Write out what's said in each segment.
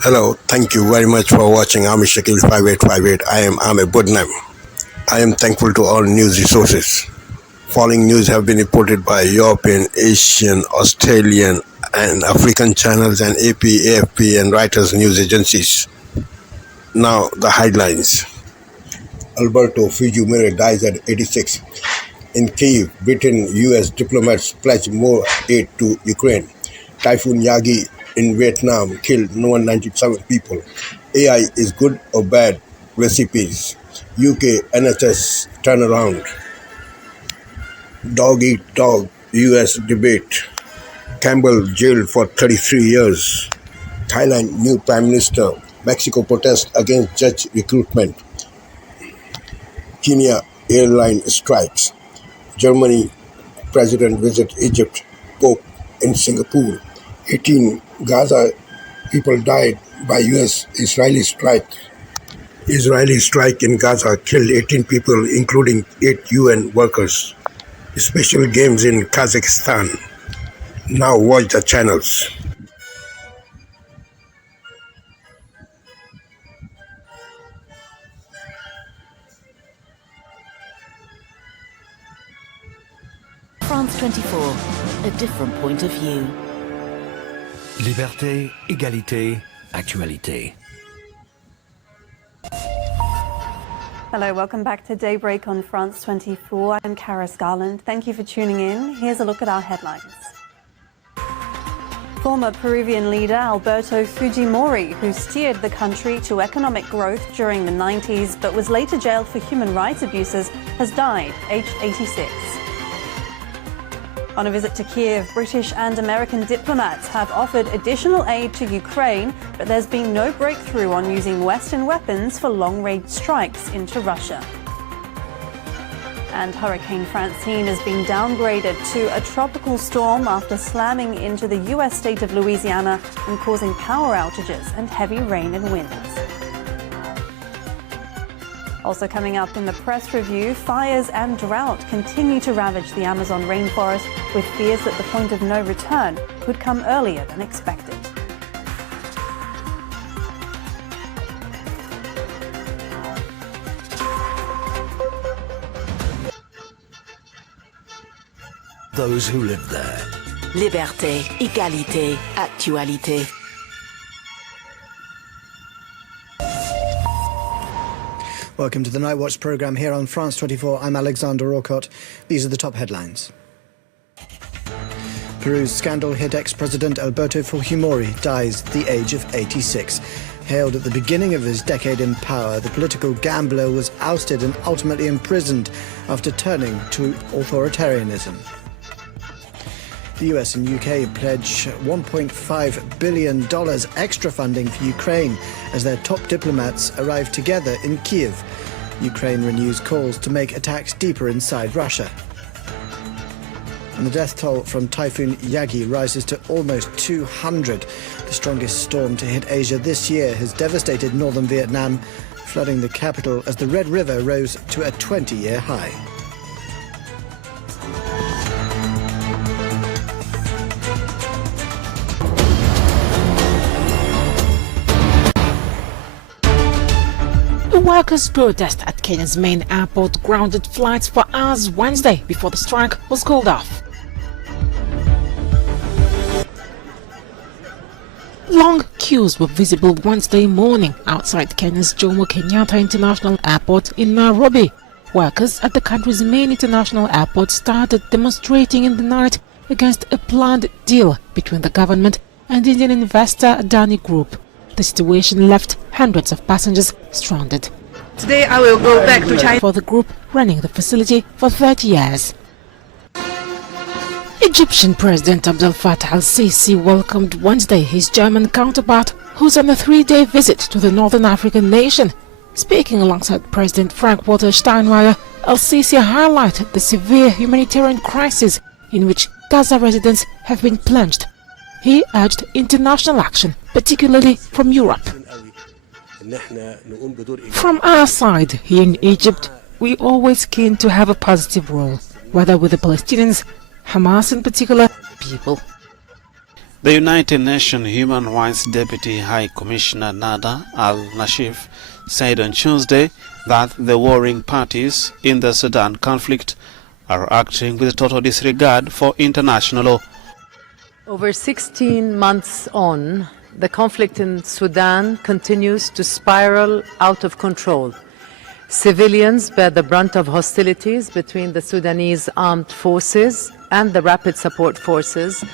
Hello, thank you very much for watching Ami Shakil 5858. I am Ame Budnam. I am thankful to all news resources. Following news have been reported by European, Asian, Australian, and African channels and AP, AFP, and Reuters news agencies. Now, the headlines. Alberto Fujimori dies at 86. In Kyiv, Britain, US diplomats pledge more aid to Ukraine. Typhoon Yagi in Vietnam killed 197 people. AI is good or bad? Recipes. UK NHS turnaround. Dog eat dog. US debate. Campbell jailed for 33 years. Thailand new prime minister. Mexico protest against judge recruitment. Kenya airline strikes. Germany president visits Egypt. Pope in Singapore. 18 Gaza people died by US-Israeli strike. Israeli strike in Gaza killed 18 people, including 8 UN workers. Special games in Kazakhstan. Now watch the channels. France 24, a different point of view. Liberté, égalité, actualité. Hello, welcome back to Daybreak on France 24. I'm Karis Garland. Thank you for tuning in. Here's a look at our headlines. Former Peruvian leader Alberto Fujimori, who steered the country to economic growth during the 90s but was later jailed for human rights abuses, has died, aged 86. On a visit to Kiev, British and American diplomats have offered additional aid to Ukraine, but there's been no breakthrough on using Western weapons for long-range strikes into Russia. And Hurricane Francine has been downgraded to a tropical storm after slamming into the U.S. state of Louisiana and causing power outages and heavy rain and winds. Also coming up in the press review, fires and drought continue to ravage the Amazon rainforest, with fears that the point of no return could come earlier than expected. Those who live there. Liberté, égalité, actualité. Welcome to the Night Watch programme here on France 24. I'm Alexander Orcott. These are the top headlines. Peru's scandal-hit ex-president Alberto Fujimori dies at the age of 86. Hailed at the beginning of his decade in power, the political gambler was ousted and ultimately imprisoned after turning to authoritarianism. The US and UK pledge $1.5 billion extra funding for Ukraine as their top diplomats arrive together in Kyiv. Ukraine renews calls to make attacks deeper inside Russia. And the death toll from Typhoon Yagi rises to almost 200. The strongest storm to hit Asia this year has devastated northern Vietnam, flooding the capital as the Red River rose to a 20-year high. Workers' protest at Kenya's main airport grounded flights for hours Wednesday before the strike was called off. Long queues were visible Wednesday morning outside Kenya's Jomo Kenyatta International Airport in Nairobi. Workers at the country's main international airport started demonstrating in the night against a planned deal between the government and Indian investor Adani Group. The situation left hundreds of passengers stranded. Today I will go back to China. For the group running the facility for 30 years. Egyptian President Abdel Fattah al-Sisi welcomed Wednesday his German counterpart, who's on a 3-day visit to the Northern African nation. Speaking alongside President Frank-Walter Steinmeier, al-Sisi highlighted the severe humanitarian crisis in which Gaza residents have been plunged. He urged international action, particularly from Europe. From our side here in Egypt, we're always keen to have a positive role, whether with the Palestinians, Hamas in particular, people. The United Nations Human Rights Deputy High Commissioner Nada al-Nashif said on Tuesday that the warring parties in the Sudan conflict are acting with total disregard for international law. Over 16 months on, the conflict in Sudan continues to spiral out of control. Civilians bear the brunt of hostilities between the Sudanese armed forces and the Rapid Support Forces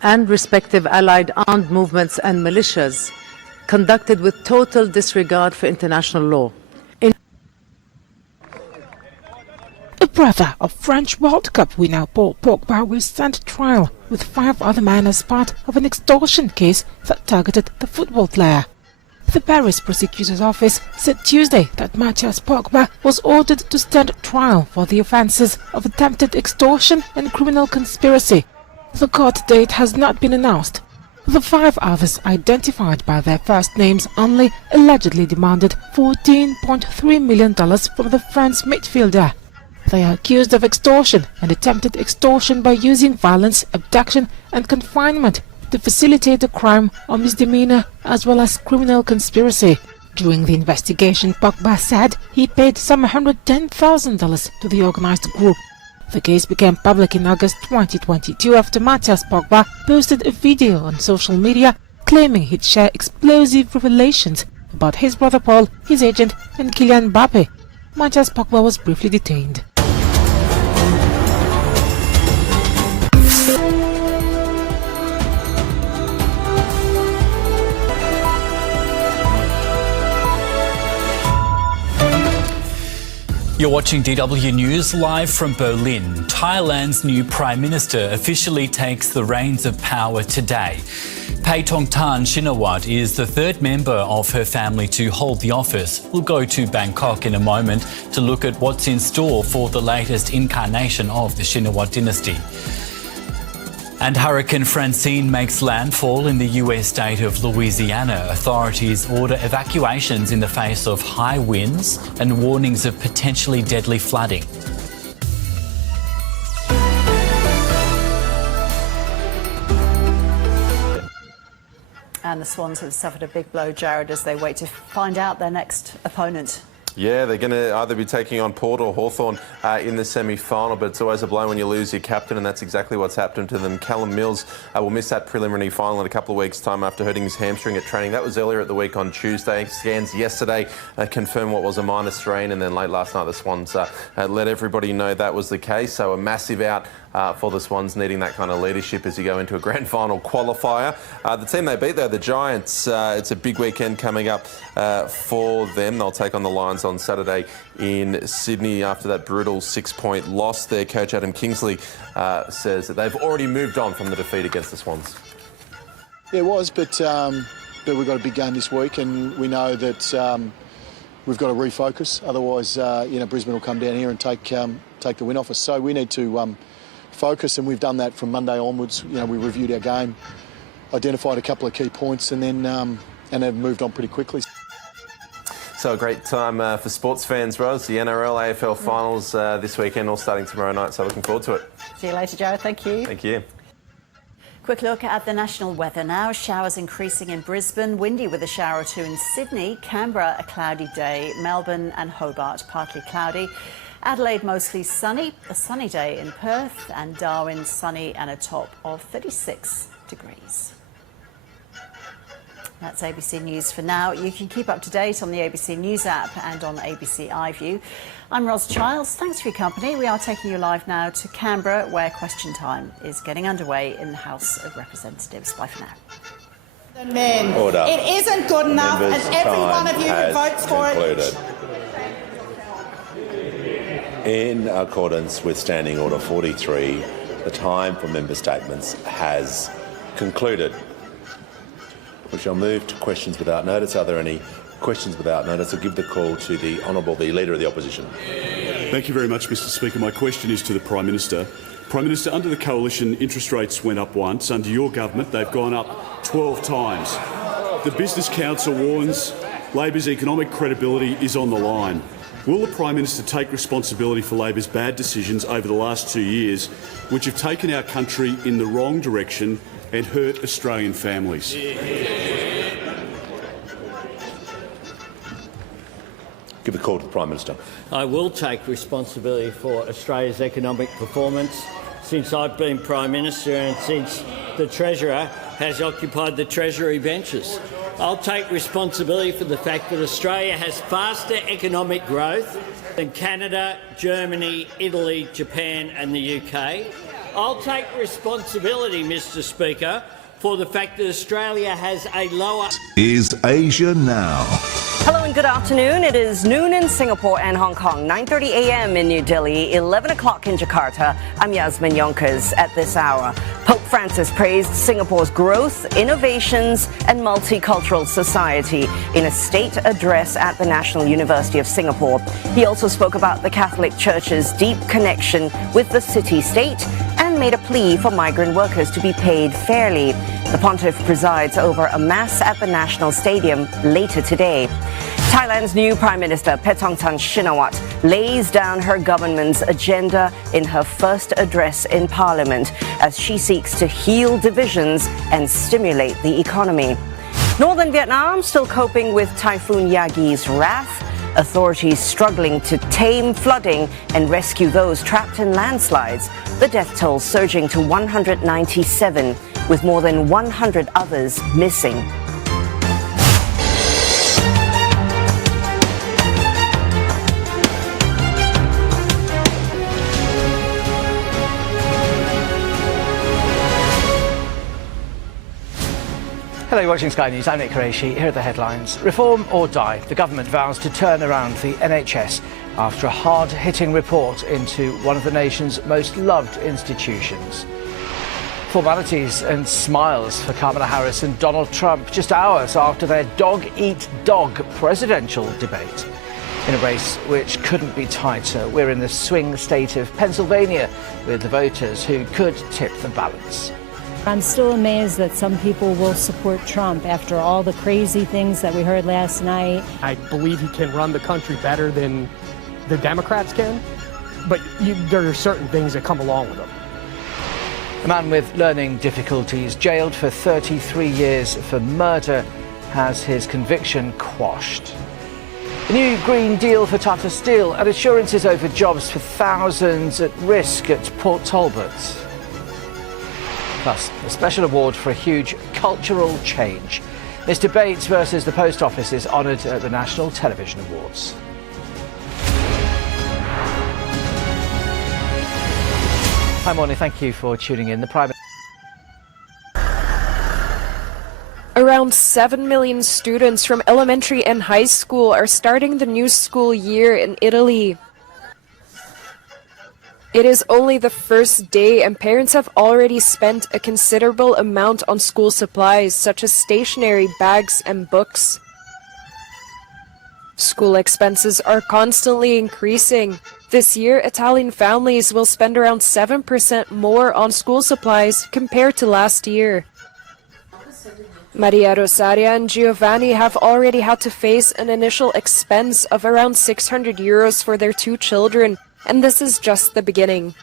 and respective allied armed movements and militias, conducted with total disregard for international law. A brother of French World Cup winner Paul Pogba will stand trial with 5 other men as part of an extortion case that targeted the football player. The Paris prosecutor's office said Tuesday that Mathias Pogba was ordered to stand trial for the offences of attempted extortion and criminal conspiracy. The court date has not been announced. The 5 others, identified by their first names only, allegedly demanded $14.3 million from the French midfielder. They are accused of extortion and attempted extortion by using violence, abduction and confinement to facilitate a crime or misdemeanor, as well as criminal conspiracy. During the investigation, Pogba said he paid some $110,000 to the organized group. The case became public in August 2022 after Mathias Pogba posted a video on social media claiming he'd share explosive revelations about his brother Paul, his agent and Kylian Mbappe. Mathias Pogba was briefly detained. You're watching DW News live from Berlin. Thailand's new Prime Minister officially takes the reins of power today. Paetongtarn Shinawatra is the 3rd member of her family to hold the office. We'll go to Bangkok in a moment to look at what's in store for the latest incarnation of the Shinawatra dynasty. And Hurricane Francine makes landfall in the US state of Louisiana. Authorities order evacuations in the face of high winds and warnings of potentially deadly flooding. And the Swans have suffered a big blow, Jared, as they wait to find out their next opponent. Yeah, they're going to either be taking on Port or Hawthorn in the semi-final, but it's always a blow when you lose your captain, and that's exactly what's happened to them. Callum Mills will miss that preliminary final in a couple of weeks' time after hurting his hamstring at training. That was earlier at the week on Tuesday. Scans yesterday confirmed what was a minor strain, and then late last night the Swans let everybody know that was the case. So a massive out for the Swans, needing that kind of leadership as you go into a grand final qualifier. The team they beat, though, the Giants, it's a big weekend coming up for them. They'll take on the Lions on Saturday in Sydney after that brutal 6-point loss. Their coach Adam Kingsley says that they've already moved on from the defeat against the Swans. Yeah, it was, but we've got a big game this week, and we know that we've got to refocus. Otherwise, Brisbane will come down here and take the win off us. So we need to focus, and we've done that from Monday onwards. We reviewed our game, identified a couple of key points, and then and have moved on pretty quickly. So a great time for sports fans, Ros. The NRL, AFL finals this weekend, all starting tomorrow night, so looking forward to it. See you later, Jared. Thank you. Thank you. Quick look at the national weather now. Showers increasing in Brisbane, windy with a shower or two in Sydney. Canberra, a cloudy day. Melbourne and Hobart, partly cloudy. Adelaide, mostly sunny. A sunny day in Perth, and Darwin, sunny and a top of 36 degrees. That's ABC News for now. You can keep up to date on the ABC News app and on ABC iView. I'm Ros Childs. Thanks for your company. We are taking you live now to Canberra, where question time is getting underway in the House of Representatives. Bye for now. Men. Order. It isn't good enough, Members, and every one of you who votes for concluded. In accordance with Standing Order 43, the time for member statements has concluded. We shall move to questions without notice. Are there any questions without notice? I'll give the call to the Honourable the Leader of the Opposition. Thank you very much, Mr Speaker. My question is to the Prime Minister. Prime Minister, under the Coalition, interest rates went up once. Under your government, they've gone up 12 times. The Business Council warns Labor's economic credibility is on the line. Will the Prime Minister take responsibility for Labor's bad decisions over the last 2 years, which have taken our country in the wrong direction and hurt Australian families. Give the call to the Prime Minister. I will take responsibility for Australia's economic performance since I've been Prime Minister and since the Treasurer has occupied the Treasury benches. I'll take responsibility for the fact that Australia has faster economic growth than Canada, Germany, Italy, Japan and the UK. I'll take responsibility, Mr Speaker, for the fact that Australia has a lower... Is Asia Now. Hello and good afternoon. It is noon in Singapore and Hong Kong, 9:30 a.m. in New Delhi, 11 o'clock in Jakarta. I'm Yasmin Yonkers at this hour. Pope Francis praised Singapore's growth, innovations and multicultural society in a state address at the National University of Singapore. He also spoke about the Catholic Church's deep connection with the city-state and made a plea for migrant workers to be paid fairly. The pontiff presides over a mass at the National Stadium later today. Thailand's new Prime Minister Paetongtarn Shinawatra lays down her government's agenda in her first address in Parliament as she seeks to heal divisions and stimulate the economy. Northern Vietnam still coping with Typhoon Yagi's wrath. Authorities struggling to tame flooding and rescue those trapped in landslides. The death toll surging to 197, with more than 100 others missing. Hello, you're watching Sky News. I'm Nick Qureshi. Here are the headlines. Reform or die. The government vows to turn around the NHS after a hard-hitting report into one of the nation's most loved institutions. Formalities and smiles for Kamala Harris and Donald Trump just hours after their dog-eat-dog presidential debate. In a race which couldn't be tighter, we're in the swing state of Pennsylvania with the voters who could tip the balance. I'm still amazed that some people will support Trump after all the crazy things that we heard last night. I believe he can run the country better than the Democrats can, but there are certain things that come along with him. A man with learning difficulties, jailed for 33 years for murder, has his conviction quashed. A new Green Deal for Tata Steel and assurances over jobs for thousands at risk at Port Talbot. Plus, a special award for a huge cultural change. Mr. Bates versus the Post Office is honoured at the National Television Awards. Hi, morning. Thank you for tuning in. The Prime Around 7 million students from elementary and high school are starting the new school year in Italy. It is only the first day and parents have already spent a considerable amount on school supplies such as stationery, bags and books. School expenses are constantly increasing. This year, Italian families will spend around 7% more on school supplies compared to last year. Maria Rosaria and Giovanni have already had to face an initial expense of around €600 for their 2 children. And this is just the beginning.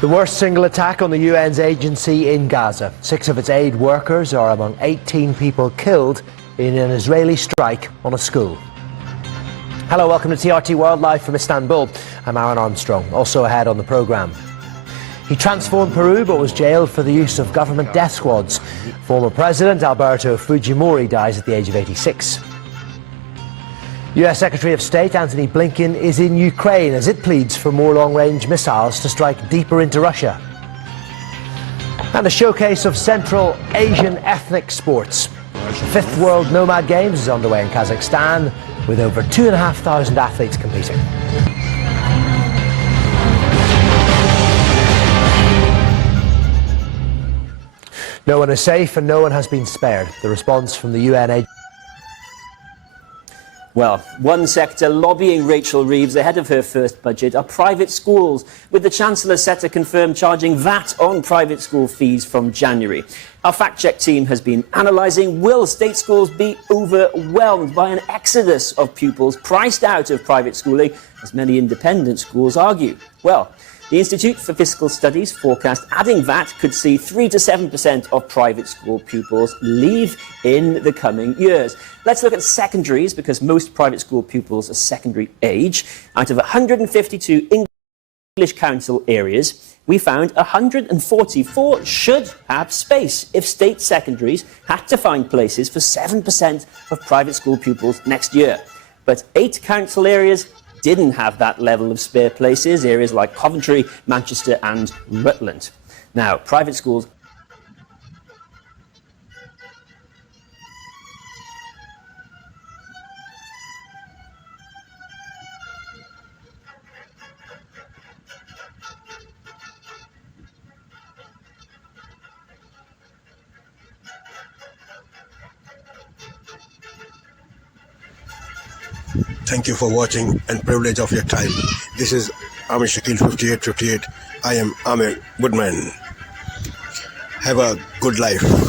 The worst single attack on the UN's agency in Gaza. 6 of its aid workers are among 18 people killed in an Israeli strike on a school. Hello, welcome to TRT World Live from Istanbul. I'm Aaron Armstrong. Also ahead on the programme. He transformed Peru but was jailed for the use of government death squads. Former President Alberto Fujimori dies at the age of 86. US Secretary of State Antony Blinken is in Ukraine as it pleads for more long-range missiles to strike deeper into Russia. And a showcase of Central Asian ethnic sports. The 5th World Nomad Games is underway in Kazakhstan with over 2,500 athletes competing. No one is safe and no one has been spared. The response from the UN agency. Well, one sector lobbying Rachel Reeves ahead of her first budget are private schools, with the Chancellor set to confirm charging VAT on private school fees from January. Our fact-check team has been analysing, will state schools be overwhelmed by an exodus of pupils priced out of private schooling, as many independent schools argue? Well, the Institute for Fiscal Studies forecast adding VAT could see 3 to 7% of private school pupils leave in the coming years. Let's look at secondaries, because most private school pupils are secondary age. Out of 152 English Council areas, we found 144 should have space if state secondaries had to find places for 7% of private school pupils next year. But 8 council areas didn't have that level of spare places, areas like Coventry, Manchester and Rutland. Now, private schools Thank you for watching and privilege of your time. This is Amir Shakil 5858. I am Amir Goodman. Have a good life.